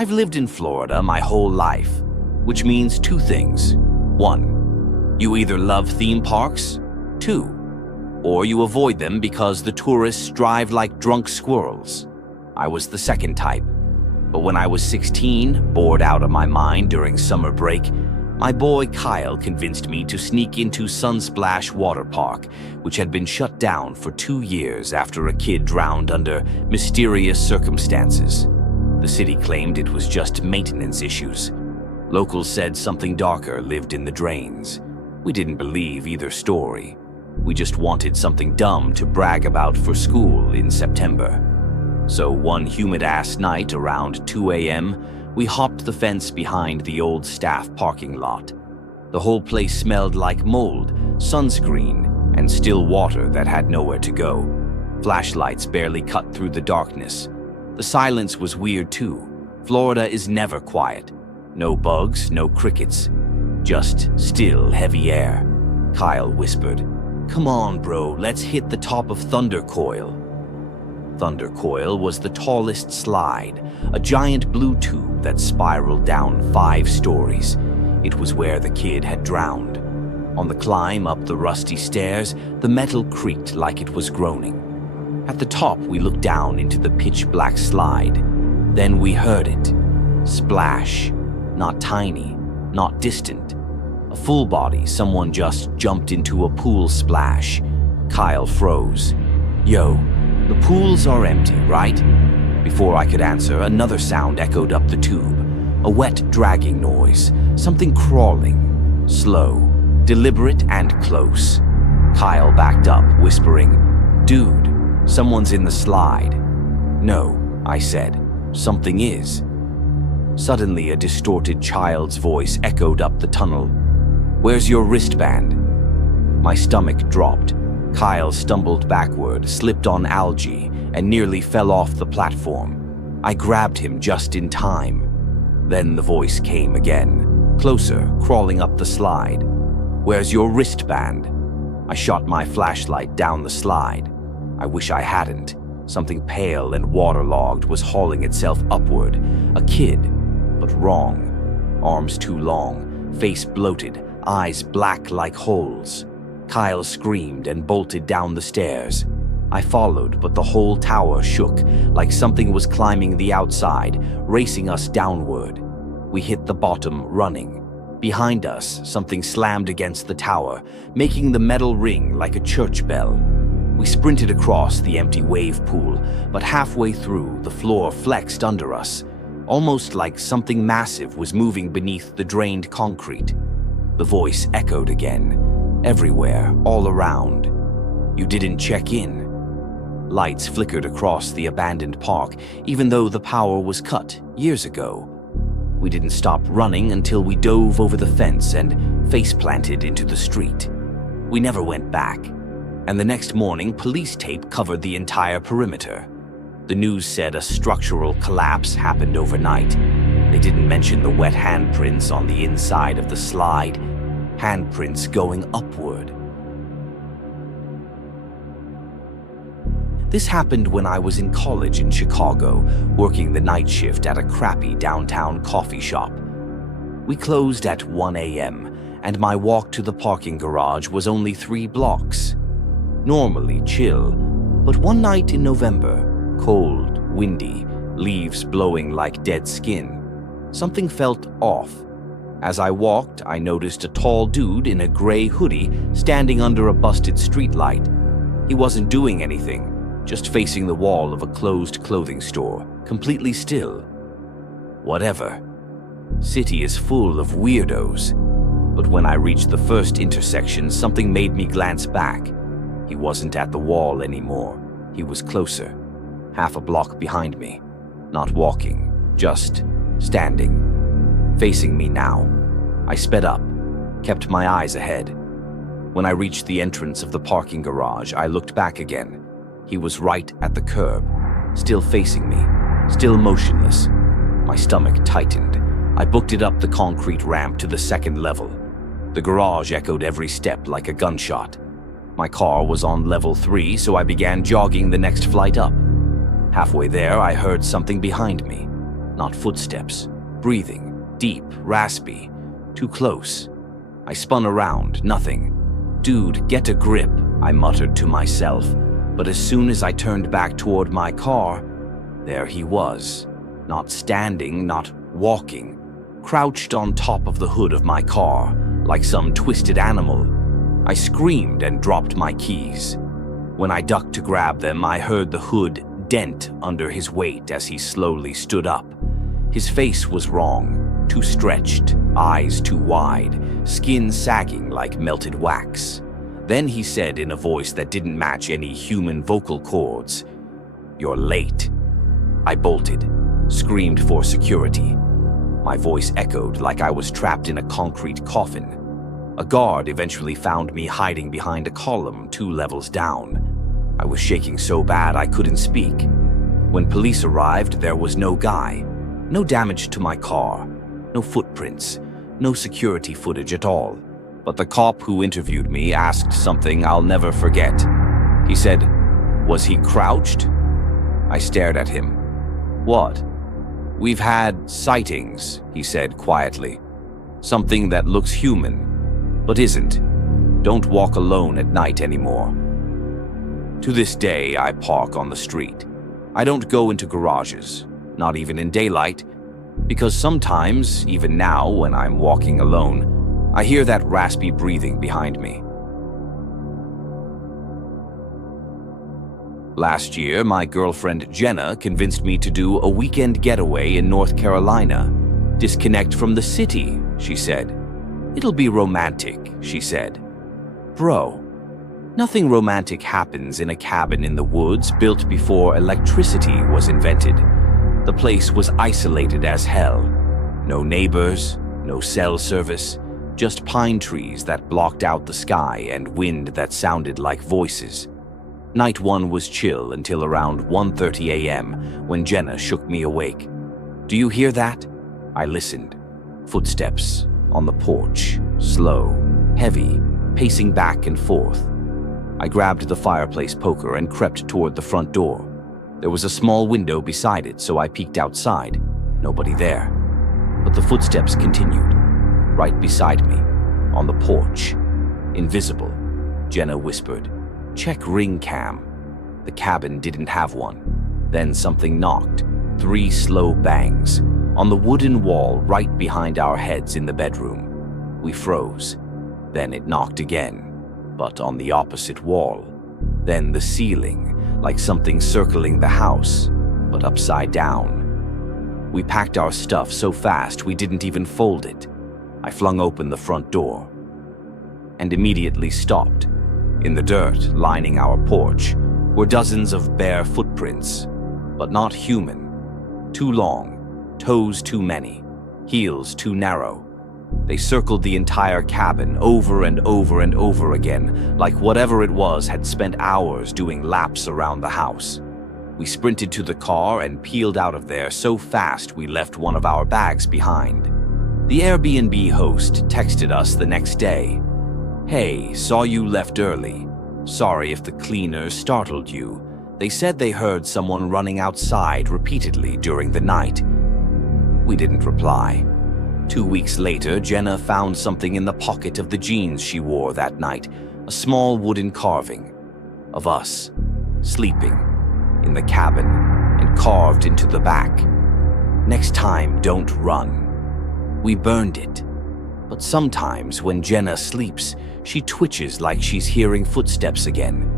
I've lived in Florida my whole life, which means two things. One, you either love theme parks. Two, or you avoid them because the tourists drive like drunk squirrels. I was the second type. But when I was 16, bored out of my mind during summer break, my boy Kyle convinced me to sneak into Sunsplash Water Park, which had been shut down for 2 years after a kid drowned under mysterious circumstances. The city claimed it was just maintenance issues. Locals said something darker lived in the drains. We didn't believe either story. We just wanted something dumb to brag about for school in September. So one humid-ass night around 2 a.m., we hopped the fence behind the old staff parking lot. The whole place smelled like mold, sunscreen, and still water that had nowhere to go. Flashlights barely cut through the darkness. The silence was weird too. Florida is never quiet. No bugs, no crickets. Just still, heavy air. Kyle whispered, "Come on, bro, let's hit the top of Thunder Coil." Thunder Coil was the tallest slide, a giant blue tube that spiraled down 5 stories. It was where the kid had drowned. On the climb up the rusty stairs, the metal creaked like it was groaning. At the top, we looked down into the pitch-black slide. Then we heard it. Splash. Not tiny, not distant. A full body, someone just jumped into a pool splash. Kyle froze. "Yo, the pools are empty, right?" Before I could answer, another sound echoed up the tube. A wet, dragging noise. Something crawling. Slow, deliberate, and close. Kyle backed up, whispering, "Dude, someone's in the slide." "No," I said. "Something is." Suddenly, a distorted child's voice echoed up the tunnel. "Where's your wristband?" My stomach dropped. Kyle stumbled backward, slipped on algae, and nearly fell off the platform. I grabbed him just in time. Then the voice came again, closer, crawling up the slide. "Where's your wristband?" I shot my flashlight down the slide. I wish I hadn't. Something pale and waterlogged was hauling itself upward. A kid, but wrong. Arms too long, face bloated, eyes black like holes. Kyle screamed and bolted down the stairs. I followed, but the whole tower shook, like something was climbing the outside, racing us downward. We hit the bottom, running. Behind us, something slammed against the tower, making the metal ring like a church bell. We sprinted across the empty wave pool, but halfway through, the floor flexed under us, almost like something massive was moving beneath the drained concrete. The voice echoed again. Everywhere, all around. "You didn't check in." Lights flickered across the abandoned park, even though the power was cut years ago. We didn't stop running until we dove over the fence and face-planted into the street. We never went back. And the next morning, police tape covered the entire perimeter. The news said a structural collapse happened overnight. They didn't mention the wet handprints on the inside of the slide. Handprints going upward. This happened when I was in college in Chicago, working the night shift at a crappy downtown coffee shop. We closed at 1 a.m., and my walk to the parking garage was only 3 blocks. Normally chill, but one night in November, cold, windy, leaves blowing like dead skin, something felt off. As I walked, I noticed a tall dude in a gray hoodie standing under a busted streetlight. He wasn't doing anything, just facing the wall of a closed clothing store, completely still. Whatever. City is full of weirdos. But when I reached the first intersection, something made me glance back. He wasn't at the wall anymore. He was closer, half a block behind me. Not walking, just standing. Facing me now. I sped up, kept my eyes ahead. When I reached the entrance of the parking garage, I looked back again. He was right at the curb, still facing me, still motionless. My stomach tightened. I booked it up the concrete ramp to the second level. The garage echoed every step like a gunshot. My car was on level 3, so I began jogging the next flight up. Halfway there, I heard something behind me. not footsteps. Breathing, deep, raspy, too close. I spun around, nothing. "Dude, get a grip," I muttered to myself, but as soon as I turned back toward my car, there he was. Not standing, not walking, crouched on top of the hood of my car, like some twisted animal. I screamed and dropped my keys. When I ducked to grab them, I heard the hood dent under his weight as he slowly stood up. His face was wrong, too stretched, eyes too wide, skin sagging like melted wax. Then he said in a voice that didn't match any human vocal cords, "You're late." I bolted, screamed for security. My voice echoed like I was trapped in a concrete coffin. A guard eventually found me hiding behind a column 2 levels down. I was shaking so bad I couldn't speak. When police arrived, there was no guy. No damage to my car, no footprints, no security footage at all. But the cop who interviewed me asked something I'll never forget. He said, "Was he crouched?" I stared at him. "What?" "We've had sightings," he said quietly. "Something that looks human, but isn't. Don't walk alone at night anymore." To this day, I park on the street. I don't go into garages, not even in daylight, because sometimes, even now when I'm walking alone, I hear that raspy breathing behind me. Last year, my girlfriend Jenna convinced me to do a weekend getaway in North Carolina. "Disconnect from the city," she said. "It'll be romantic," she said. Bro, nothing romantic happens in a cabin in the woods built before electricity was invented. The place was isolated as hell. No neighbors, no cell service, just pine trees that blocked out the sky and wind that sounded like voices. Night 1 was chill until around 1:30 a.m. when Jenna shook me awake. "Do you hear that?" I listened. Footsteps on the porch, slow, heavy, pacing back and forth. I grabbed the fireplace poker and crept toward the front door. There was a small window beside it, so I peeked outside. Nobody there. But the footsteps continued, right beside me, on the porch. "Invisible," Jenna whispered. "Check ring cam." The cabin didn't have one. Then something knocked. 3 slow bangs, on the wooden wall right behind our heads in the bedroom. We froze. Then it knocked again, but on the opposite wall. Then the ceiling, like something circling the house, but upside down. We packed our stuff so fast we didn't even fold it. I flung open the front door and immediately stopped. In the dirt lining our porch were dozens of bare footprints, but not human. Too long, toes too many, heels too narrow. They circled the entire cabin over and over and over again, like whatever it was had spent hours doing laps around the house. We sprinted to the car and peeled out of there so fast we left one of our bags behind. The Airbnb host texted us the next day. "Hey, saw you left early. Sorry if the cleaners startled you. They said they heard someone running outside repeatedly during the night." We didn't reply. 2 weeks later, Jenna found something in the pocket of the jeans she wore that night, a small wooden carving of us, sleeping, in the cabin, and carved into the back. "Next time, don't run." We burned it. But sometimes when Jenna sleeps, she twitches like she's hearing footsteps again.